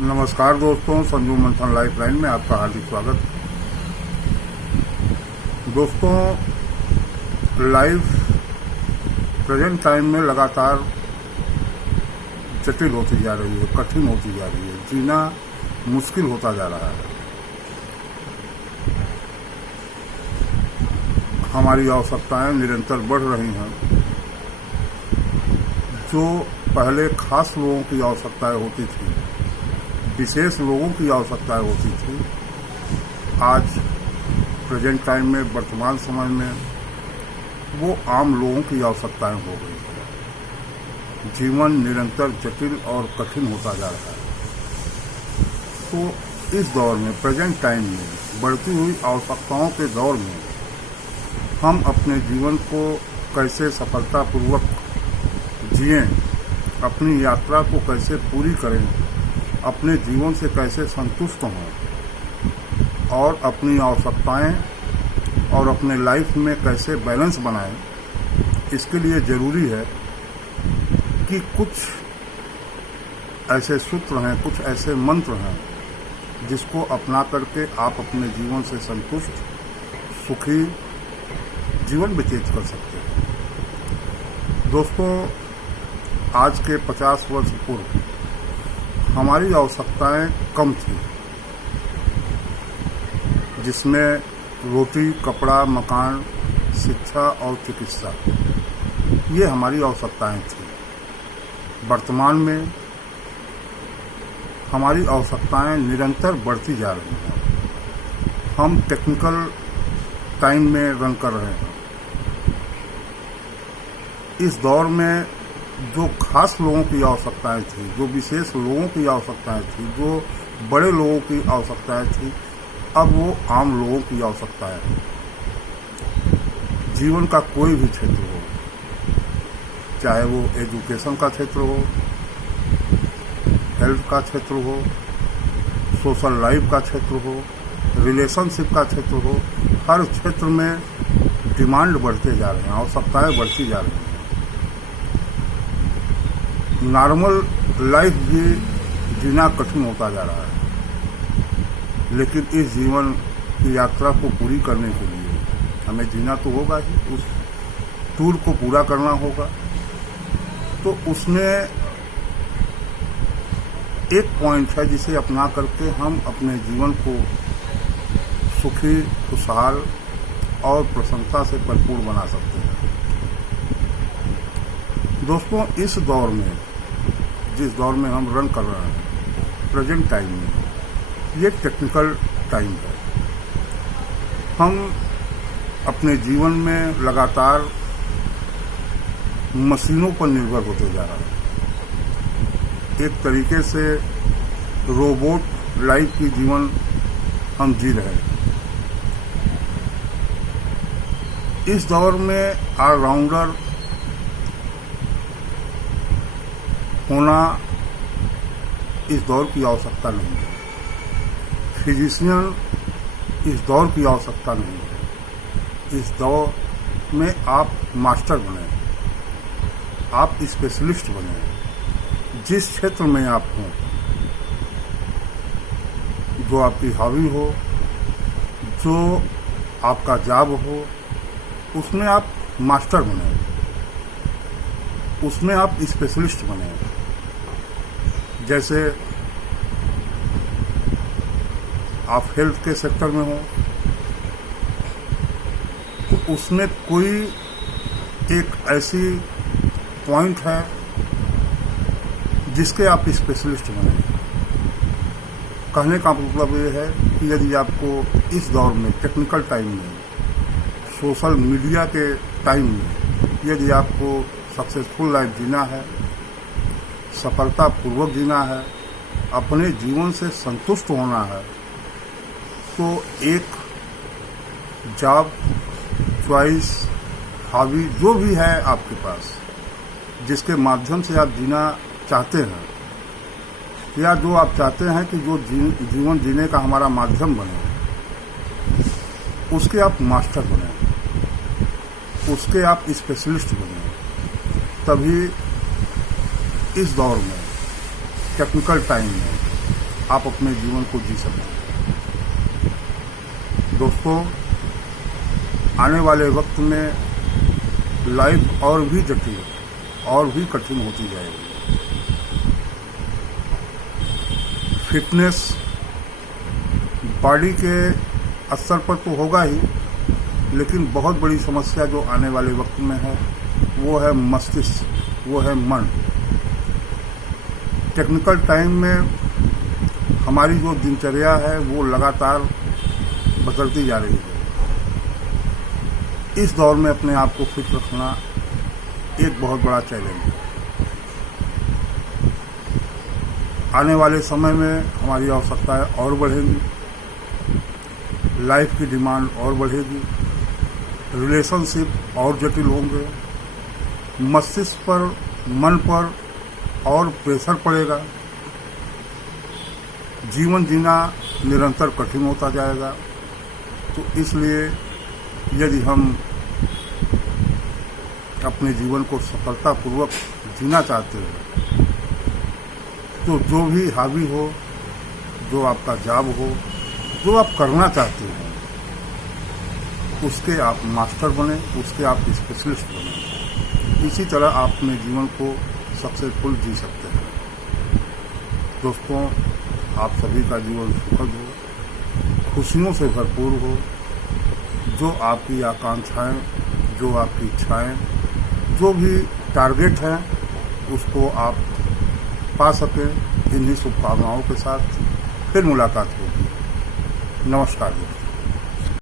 नमस्कार दोस्तों, संजू मंथन लाइफ लाइन में आपका हार्दिक स्वागत। दोस्तों, लाइफ प्रेजेंट टाइम में लगातार जटिल होती जा रही है, कठिन होती जा रही है, जीना मुश्किल होता जा रहा है। हमारी आवश्यकताएं निरंतर बढ़ रही हैं। जो पहले खास लोगों की आवश्यकताएं होती थी, विशेष लोगों की आवश्यकताएं होती थी, आज प्रेजेंट टाइम में, वर्तमान समय में वो आम लोगों की आवश्यकताएं हो गई है। जीवन निरंतर जटिल और कठिन होता जा रहा है। तो इस दौर में, प्रेजेंट टाइम में, बढ़ती हुई आवश्यकताओं के दौर में हम अपने जीवन को कैसे सफलतापूर्वक जिएं, अपनी यात्रा को कैसे पूरी करें, अपने जीवन से कैसे संतुष्ट हों और अपनी आवश्यकताएं और अपने लाइफ में कैसे बैलेंस बनाएं, इसके लिए ज़रूरी है कि कुछ ऐसे सूत्र हैं, कुछ ऐसे मंत्र हैं जिसको अपना करके आप अपने जीवन से संतुष्ट, सुखी जीवन व्यतीत कर सकते हैं। दोस्तों, आज के 50 वर्ष पूर्व हमारी आवश्यकताएं कम थी, जिसमें रोटी, कपड़ा, मकान, शिक्षा और चिकित्सा, ये हमारी आवश्यकताएं थी। वर्तमान में हमारी आवश्यकताएं निरंतर बढ़ती जा रही हैं। हम टेक्निकल टाइम में रन कर रहे हैं। इस दौर में जो खास लोगों की आवश्यकताएं थी, जो विशेष लोगों की आवश्यकताएं थी, जो बड़े लोगों की आवश्यकताएं थी, अब वो आम लोगों की आवश्यकताएं हैं। जीवन का कोई भी क्षेत्र हो, चाहे वो एजुकेशन का क्षेत्र हो, हेल्थ का क्षेत्र हो, सोशल लाइफ का क्षेत्र हो, रिलेशनशिप का क्षेत्र हो, हर क्षेत्र में डिमांड बढ़ते जा रहे हैं, आवश्यकताएं बढ़ती जा रही हैं। नॉर्मल लाइफ भी जीना कठिन होता जा रहा है, लेकिन इस जीवन की यात्रा को पूरी करने के लिए हमें जीना तो होगा ही, उस टूर को पूरा करना होगा। तो उसमें एक पॉइंट है जिसे अपना करके हम अपने जीवन को सुखी, खुशहाल और प्रसन्नता से भरपूर बना सकते हैं। दोस्तों, इस दौर में, जिस दौर में हम रन कर रहे हैं, प्रेजेंट टाइम में, ये टेक्निकल टाइम है। हम अपने जीवन में लगातार मशीनों पर निर्भर होते जा रहे हैं। एक तरीके से रोबोट लाइफ की जीवन हम जी रहे हैं। इस दौर में ऑलराउंडर होना इस दौर की आवश्यकता नहीं है। फिजिशियन इस दौर की आवश्यकता नहीं है। इस दौर में आप मास्टर बने, आप स्पेशलिस्ट बने। जिस क्षेत्र में आप हों, जो आपकी हॉबी हो, जो आपका जॉब हो, उसमें आप मास्टर बने, उसमें आप स्पेशलिस्ट बने। जैसे आप हेल्थ के सेक्टर में हो, तो उसमें कोई एक ऐसी पॉइंट है जिसके आप स्पेशलिस्ट बने। कहने का मतलब ये है कि यदि आपको इस दौर में, टेक्निकल टाइम में, सोशल मीडिया के टाइम में, यदि आपको सक्सेसफुल लाइफ जीना है, सफलतापूर्वक जीना है, अपने जीवन से संतुष्ट होना है, तो एक जॉब, चॉइस, हॉबी जो भी है आपके पास, जिसके माध्यम से आप जीना चाहते हैं, या जो आप चाहते हैं कि जो जीवन जीने का हमारा माध्यम बने, उसके आप मास्टर बने, उसके आप स्पेशलिस्ट बने। तभी इस दौर में, टेक्निकल टाइम में, आप अपने जीवन को जी सकते हैं। दोस्तों, आने वाले वक्त में लाइफ और भी जटिल और भी कठिन होती जाएगी। फिटनेस बॉडी के स्तर पर तो होगा ही, लेकिन बहुत बड़ी समस्या जो आने वाले वक्त में है वो है मस्तिष्क, वो है मन। टेक्निकल टाइम में हमारी जो दिनचर्या है वो लगातार बदलती जा रही है। इस दौर में अपने आप को फिट रखना एक बहुत बड़ा चैलेंज है। आने वाले समय में हमारी आवश्यकताएं और बढ़ेंगी, लाइफ की डिमांड और बढ़ेगी, रिलेशनशिप और जटिल होंगे, मस्तिष्क पर, मन पर और प्रेशर पड़ेगा, जीवन जीना निरंतर कठिन होता जाएगा। तो इसलिए यदि हम अपने जीवन को सफलतापूर्वक जीना चाहते हैं तो जो भी हॉबी हो, जो आपका जॉब हो, जो आप करना चाहते हैं उसके आप मास्टर बने, उसके आप स्पेशलिस्ट बने। इसी तरह आप अपने जीवन को सक्सेसफुल जी सकते हैं। दोस्तों, आप सभी का जीवन सुखद हो, खुशियों से भरपूर हो। जो आपकी आकांक्षाएं, जो आपकी इच्छाएं, जो भी टारगेट हैं उसको आप पा सकें। इन्हीं शुभकामनाओं के साथ फिर मुलाकात होगी। नमस्कार दोस्तों।